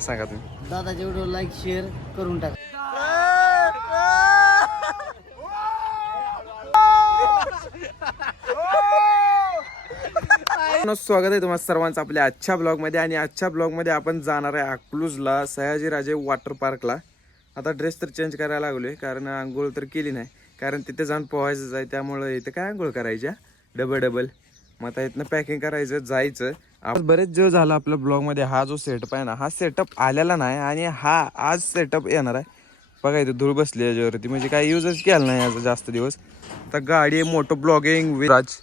सांगा तुम्ही. दादाच्या व्हिडिओ लाईक शेअर करून टाका. स्वागत आहे तुम्हाला सर्वांचं आपल्या आजच्या ब्लॉगमध्ये. आणि आजच्या ब्लॉगमध्ये आपण जाणार आहे अकलूजला सयाजीराजे वॉटर पार्कला. आता ड्रेस तर चेंज करायला लागलोय कारण आंघोळ तर केली नाही, कारण तिथे जाऊन पोहायचं आहे. त्यामुळे इथं काय आंघोळ करायच्या डबल. मग आता इथनं पॅकिंग करायचं जायचं. आपण बरेच दिवस झाला आपल्या ब्लॉगमध्ये हा जो सेटअप आहे ना, हा सेटअप आलेला नाही आणि हा आज सेटअप येणार आहे. बघा इथं धूळ बसली याच्यावरती, म्हणजे काय यूजच केला नाही याचा जास्त दिवस. आता गाडी मोठं ब्लॉगिंग विराज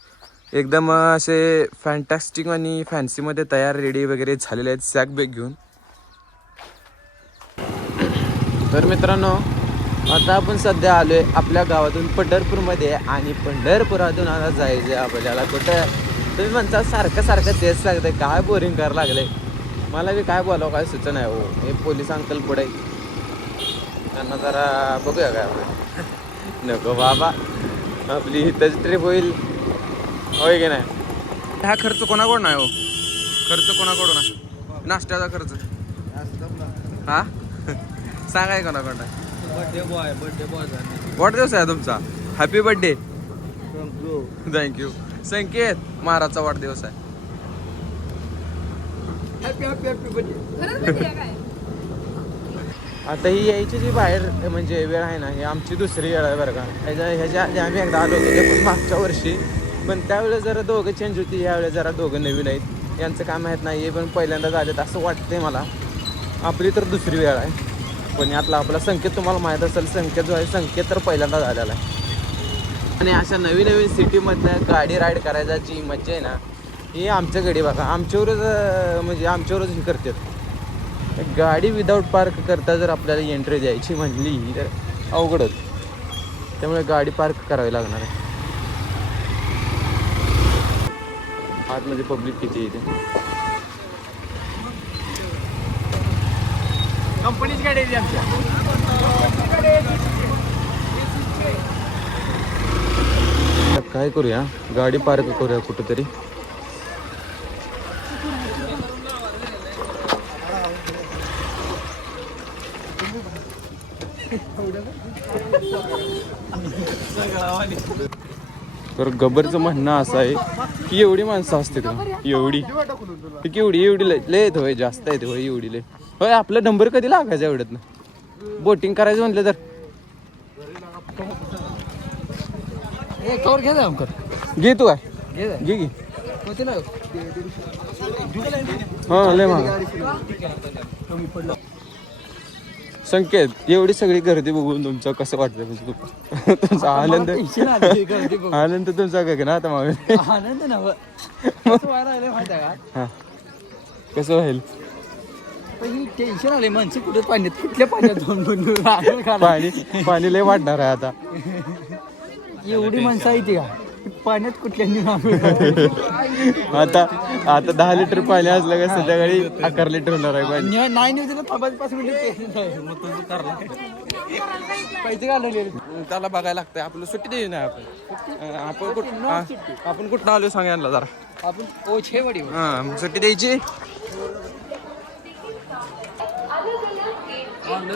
एकदम असे फॅन्टॅस्टिक आणि फॅन्सीमध्ये तयार रेडी वगैरे झालेले आहेत सॅक बॅग घेऊन. तर मित्रांनो, आता आपण सध्या आलोय आपल्या गावातून पंढरपूरमध्ये आणि पंढरपुरातून आता जायचं आपल्याला कुठं. तुम्ही म्हणता सारखं तेच सांगतंय, काय बोरिंग करायला लागलंय. मला बी काय बोलावं काय सुचना आहे. हो हे पोलीस अंकल पुढे त्यांना जरा बघूया काय आपण. नको बाबा, आपली हिताची ट्रिप होईल होय की नाही. हा खर्च कोणाकडून आहे हो? खर्च कोणाकडून आहे? नाश्त्याचा खर्च हा सांगाय कोणाकडून आहे? बर्थडे बॉय वाढदिवस आहे तुमचा. Happy birthday. थँक्यू. संकेत महाराजचा वाढदिवस आहे. आता ही यायची जी बाहेर म्हणजे वेळ आहे ना, ही आमची दुसरी वेळ आहे बरं का. ह्याच्या आधी आम्ही एकदा आलो होतो, ते पण मागच्या वर्षी. पण त्यावेळेस जरा दोघं चेंज होती, यावेळेस जरा दोघं नवीन आहेत. यांचं काय माहीत नाही, हे पण पहिल्यांदा झालेत असं वाटतंय मला. आपली तर दुसरी वेळ आहे. पण यातला आपला संकेत तुम्हाला माहीत असेल, संकेत जो आहे संकेत तर पहिल्यांदा झालेला आहे. आणि अशा नवीन सिटीमधनं गाडी राईड करायचा जी मजा आहे ना, ही आमच्याकडे बघा आमच्यावरच म्हणजे आमच्यावरच हे करतात. गाडी विदाऊट पार्क करता जर आपल्याला एंट्री द्यायची म्हणली तर अवघड होत. त्यामुळे गाडी पार्क करावी लागणार आहे. आतमध्ये पब्लिक किती इथे. कंपनीची गाडी आहे आमच्या. काय करूया, गाडी पार्क करूया कुठेतरी. तर गब्बरचं म्हणणं असं आहे की एवढी माणसं असते का, एवढी केवढी लय येत होय, जास्त येते होय एवढी लय होय. आपला नंबर कधी लागायचा एवढ्यात ना, बोटिंग करायचं म्हटलं तर. घे तू काय घे हा लय महाग. संकेत एवढी सगळी गर्दी बघून तुमचं कसं वाटतं? म्हणजे तुमचा आनंद तुमचा का ना आता मागे आनंद नव्ह माहिती आहे का? हा कसं व्हायला टेन्शन आले. माणसं कुठे पाण्यात कुठल्या पाण्यात पाणी लय वाढणार आहे आता. एवढी माणसं आहे ती का पाण्यात कुठल्या आता 10 लिटर पाणी असलं का संध्याकाळी 11 लिटर होणार आहे पाणी. नाही न्यूजला 5 मिनिट पैसे घालवले त्याला बघायला लागतंय. आपलं सुट्टी देऊ नाही आपण कुठं आलो सांगायला जरा. आपण ओछेवाडी हा सुट्टी द्यायची.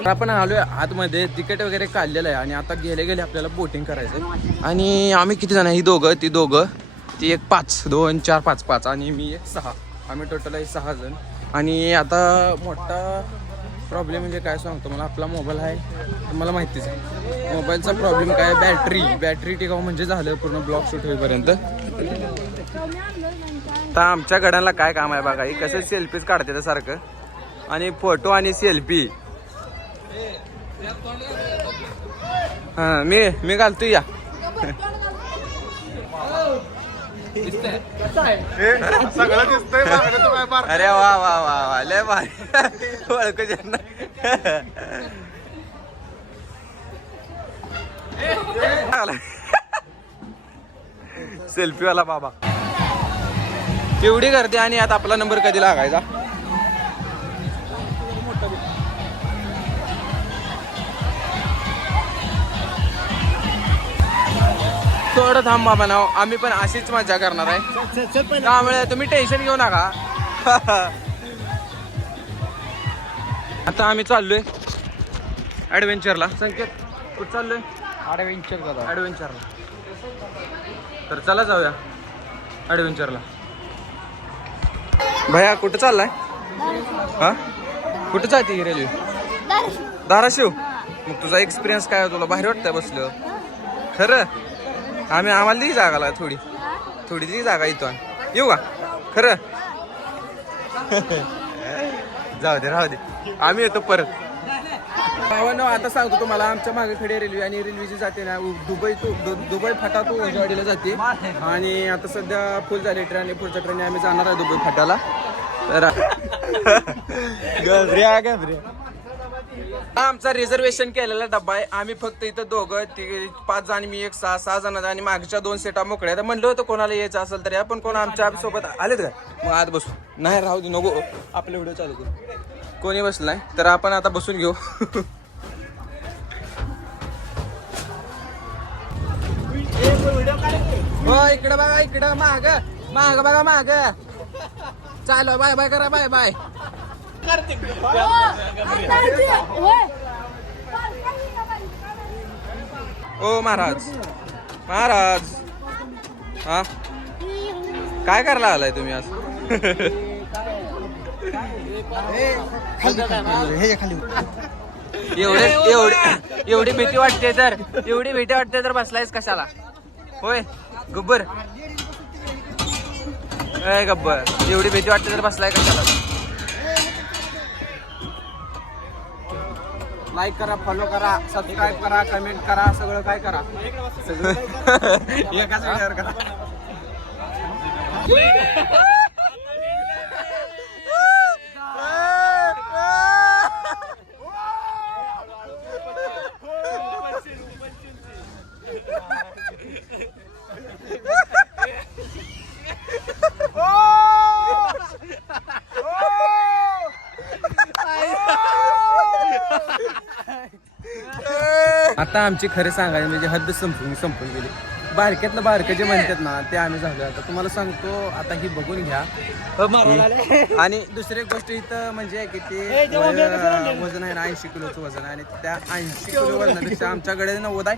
आपण आलोय आतमध्ये, तिकीट वगैरे काढलेलं आहे आणि आता गेले आपल्याला बोटिंग करायचं. आणि आम्ही किती जण आहे? ती दोघं ती एक 5 2 4 5 आणि मी एक 6. आम्ही टोटल आहे 6 जण. आणि आता मोठा प्रॉब्लेम म्हणजे काय सांगतो मला, आपला मोबाईल आहे मला माहितीच आहे. मोबाईलचा प्रॉब्लेम काय, बॅटरी टिकाव म्हणजे झालं पूर्ण ब्लॉग शूट होईपर्यंत. आता आमच्या गड्यांना काय काम आहे बघा, ही कसं सेल्फीज काढते सारखं आणि फोटो आणि सेल्फी. हा मी घालतो या. अरे वा लय भारी ओळख ज्यांना. सेल्फी वाला बाबा. केवढी गर्दी आणि आता आपला नंबर कधी लागायचा? थोडं थांब बाबा नाव, आम्ही पण अशीच मजा करणार आहे. त्यामुळे तुम्ही टेन्शन घेऊ नका. आता आम्ही चाललोय ॲडव्हेंचरला. संकेत कुठं चाललोय? ॲडव्हेंचरला. तर चला जाऊया ॲडव्हेंचरला. भैया कुठं चाललाय? हा कुठं जाते ही रेल्वे? धाराशिव. मग तुझा एक्सपिरियन्स काय तुला भारी वाटतंय बसलं? खरं आम्हाला ती जागाला थोडी ती जागा येतो येऊ का? खरं जाऊ दे राहू दे आम्ही येतो परत. भावांनो आता सांगतो तुम्हाला आमच्या मागे खडी रेल्वे आणि रेल्वेची जाते ना दुबई फाटा तो उजवाडीला जाते आणि आता सध्या फुल झाली ट्रेन आणि पुढच्या ट्रेन आम्ही जाणार आहे दुबई फाट्याला. तर आमचा रिझर्वेशन केलेला डब्बा आहे. आम्ही फक्त इथं दोघं 5 जण मी 6 जण आणि मागच्या 2 सीटा मोकळ्या. तर म्हणलं होतं कोणाला यायचं असेल तर या पण कोण आमच्या सोबत आलेत का? मग आत बसू. नाही राहू दे नको आपला व्हिडिओ चालू करू. कोणी बसलं नाही तर आपण आता बसून घेऊ. हो इकडं बघा इकडं माग बघा माग. चालो बाय बाय करा बाय बाय. ओ महाराज हा काय करायला आलाय तुम्ही आज? एवढी भीती वाटते तर बसलायस कशाला? होय गब्बर गब्बर एवढी भीती वाटते तर बसलाय कशाला? लाईक करा, फॉलो करा, सबस्क्राईब करा, कमेंट करा, सगळं काय करा सगळं एकाच व्हिडिओवर करा. आता आमची खरे सांगायचे म्हणजे हद्द संपून गेली. बारक्यातलं बारकं जे म्हणतात ना ते आम्ही झालो. आता तुम्हाला सांगतो आता ही बघून घ्या. आणि दुसरी गोष्ट इथं म्हणजे की ते वजन आहे ना 80 किलोचं वजन आहे आणि त्या 80 किलो वजनापेक्षा आमच्याकडे 90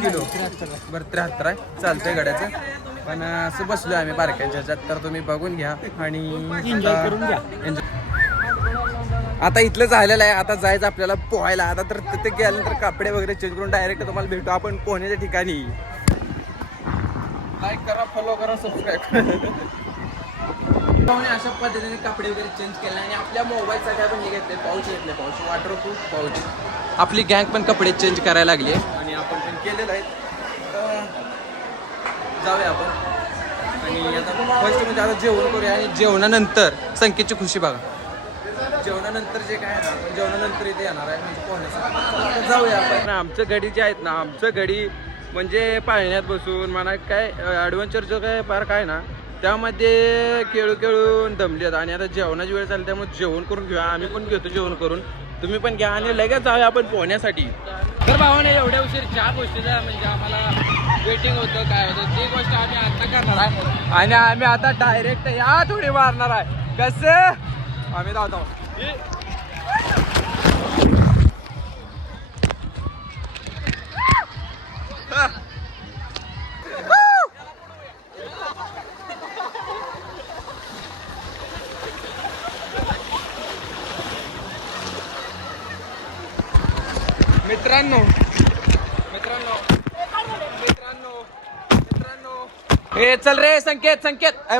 किलो बरं 73 आहे चालतंय गड्याचं. पण असं बसलोय आम्ही बारक्यांच्या ह्याच्यात. तर तुम्ही बघून घ्या आणि एन्जॉय करून घ्या. आता इथलं झालेलं आहे. आता जायचं आपल्याला पोहायला. आता तर तिथे गेल्यानंतर कपडे वगैरे चेंज करून डायरेक्ट तुम्हाला भेटू आपण पोहण्याच्या ठिकाणी. लाईक करा, फॉलो करा, सबस्क्राईब करा. अशा पद्धतीने कपडे वगैरे चेंज केले आणि आपल्या मोबाईलसाठी आपण हे घेतले पाऊच वॉटरप्रूफ पाऊच. आपली गँग पण कपडे चेंज करायला लागली आहे आणि आपण पण केलेलं आहे. जाऊया आपण आणि आता फर्स्ट म्हणजे आता जेवण करूया आणि जेवणानंतर संकेतची खुशी बघा. जेवणानंतर जे काय आहे ना आपण जेवणानंतर इथे येणार आहे म्हणजे पोहण्यासाठी जाऊया आपण. आमचं गडी जे आहेत ना आमचं गडी म्हणजे पाळण्यात बसून म्हणा काय ॲडव्हेंचरचं काय पार्क आहे ना त्यामध्ये खेळून दमले आहेत. आणि आता जेवणाची वेळ चालली त्यामुळे जेवण करून घेऊया. आम्ही पण घेतो जेवण करून, तुम्ही पण घ्या आणि लगेच जाऊया आपण पोहण्यासाठी. तर भावाने एवढ्या उशीर ज्या गोष्टीचा म्हणजे आम्हाला वेटिंग होतं काय होतं ती गोष्ट आम्ही आता करणार आहे आणि आम्ही आता डायरेक्ट या थोडी मारणार आहे. कसं आम्ही जातो मित्रांनो हे चल रे संकेत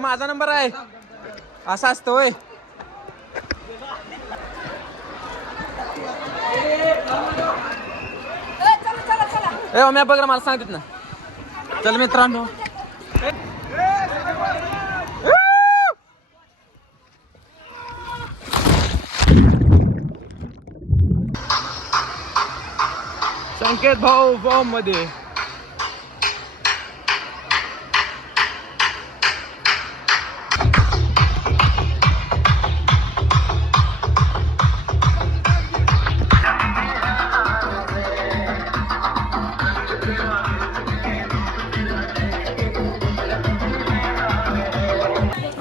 माझा नंबर आहे. असा असतं होय. मी बघ मला सांगतात ना. चल मित्रांनो संकेत भाऊ फॉर्म मध्ये.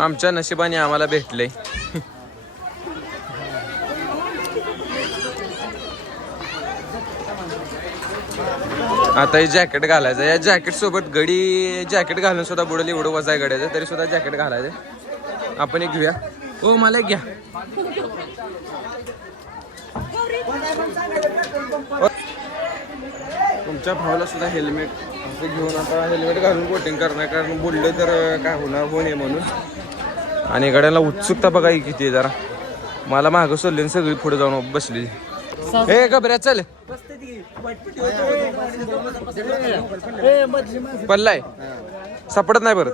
आमच्या नशिबाने आम्हाला भेटले. आता हे जॅकेट घालायचं. या जॅकेट सोबत गडी जॅकेट घालून सुद्धा बुडेल एवढं वजा आहे गड्याचं, तरी सुद्धा जॅकेट घालायचं. आपण एक घेऊया. ओ मला एक घ्या. तुमच्या भावाला सुद्धा हेल्मेट असं घेऊन आता हेल्मेट घालून बोटिंग करणार, कारण बोललं तर काय होणार हो नये म्हणून. आणि गड्याला उत्सुकता बघा किती आहे जरा. मला मागं सोडली सगळी पुढे जाऊन बसली. हे घबऱ्या चल पल्लाय सापडत नाही बरं.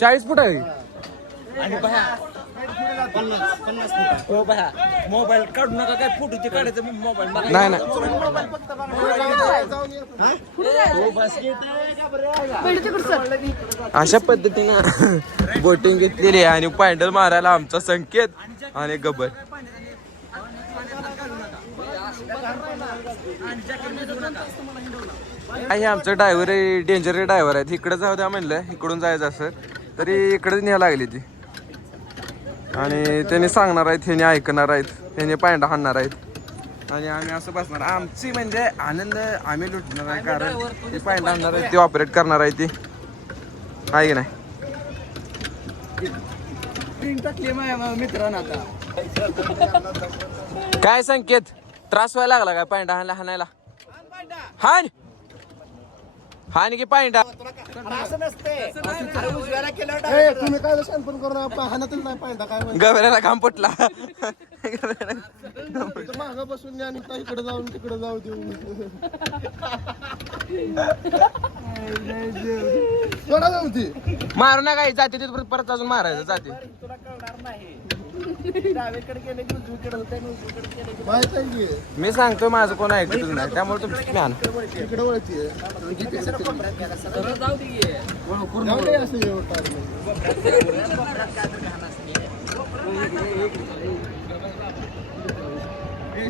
40 फूट आहे. मोबाईल काढू नका काय फोटो ते काढायचं मोबाईल नाही नाही अशा पद्धतीनं बोटिंग घेतलेली आहे. आणि पॅन्डल मारायला आमचा संकेत आणि गब्बर. हे आमचं ड्रायव्हर डेंजर ड्रायव्हर आहेत. इकडे जाऊ द्या म्हणलं, इकडून जायचं असं तरी इकडे न्यायला लागली ती. आणि त्यांनी सांगणार आहेत, ह्याने ऐकणार आहेत, ह्याने पायंडा हाणणार आहेत आणि आम्ही असं बसणार. आमची म्हणजे आनंद आम्ही लुटणार आहे, कारण ती पायंडा हाणणार आहे, ती ऑपरेट करणार आहे, ती आहे की नाही. मित्रांनो आता काय संकेत त्रास व्हायला लागला काय पायंडा हाणायला? हाण हाण की पायंडा. तुम्ही काय शांतपण करून हाणातच नाही पाहिजे काय गबऱ्याला काम पटला. मागं बसून द्या आणि इकडे जाऊन तिकडे जाऊ देऊ. सोडा जाऊ ती मारू नका जाते तिथे परत अजून मारायचं जाते. माहित आहे की मी सांगतो माझं कोण ऐकतच नाही, त्यामुळे तुम्ही ज्ञान इकडे वळती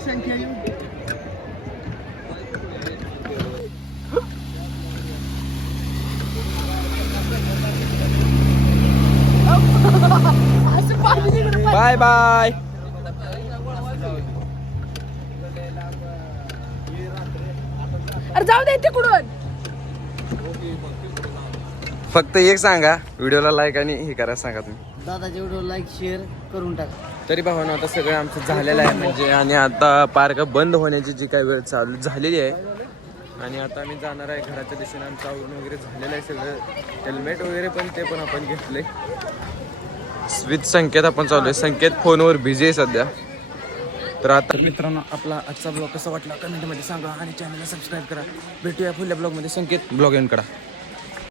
संख्या येऊ. Bye bye. अरे जाऊ दे तिकडून. फक्त एक सांगा, व्हिडिओला लाईक आणि हे करा सांगा तुम्ही. दादाच्या व्हिडिओ लाईक शेअर करून टाका. तरी भावानं आता सगळं आमचं झालेलं आहे म्हणजे. आणि आता पार्क बंद होण्याची जी काही वेळ चालू झालेली आहे आणि आता आम्ही जाणार आहे घराच्या दिशेने. आमचं आवरून वगैरे झालेलं आहे सगळं. हेल्मेट वगैरे पण ते पण आपण घेतलंय. विथ संकेत आपण चालू आहे. संकेत फोनवर बिझी आहे सध्या. तर आता मित्रांनो आपला आजचा ब्लॉग कसा वाटला कमेंटमध्ये सांगा आणि चॅनलला सबस्क्राईब करा. भेटूया पुढल्या ब्लॉगमध्ये. संकेत ब्लॉग एंड करा.